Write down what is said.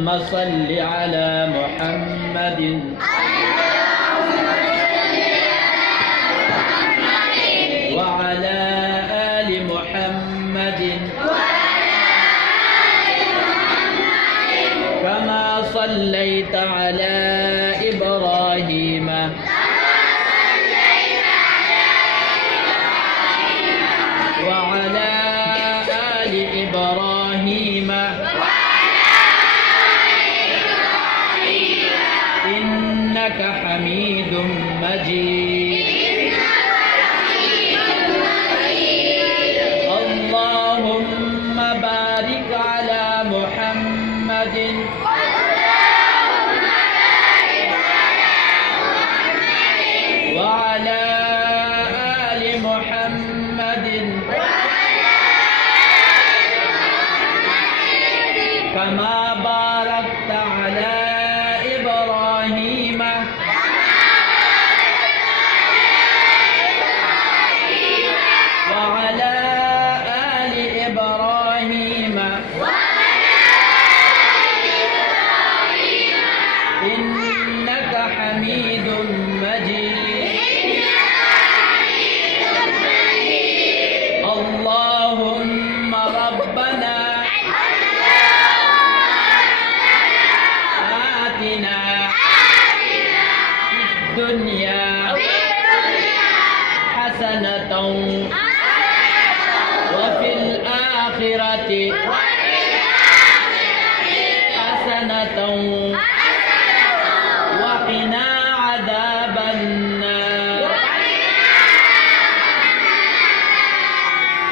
اللهم صل على محمد وعلى آل محمد كما صليت على إبراهيم وعلى آل إبراهيم إنك حميد مجيد. اللهم بارك على محمد وعلى آل محمد كما باركت على إبراهيم وعلى آل إبراهيم إنك حميد مجيد. اللهم ربنا آتنا في الدنيا حسنة وفي الآخرة حسنة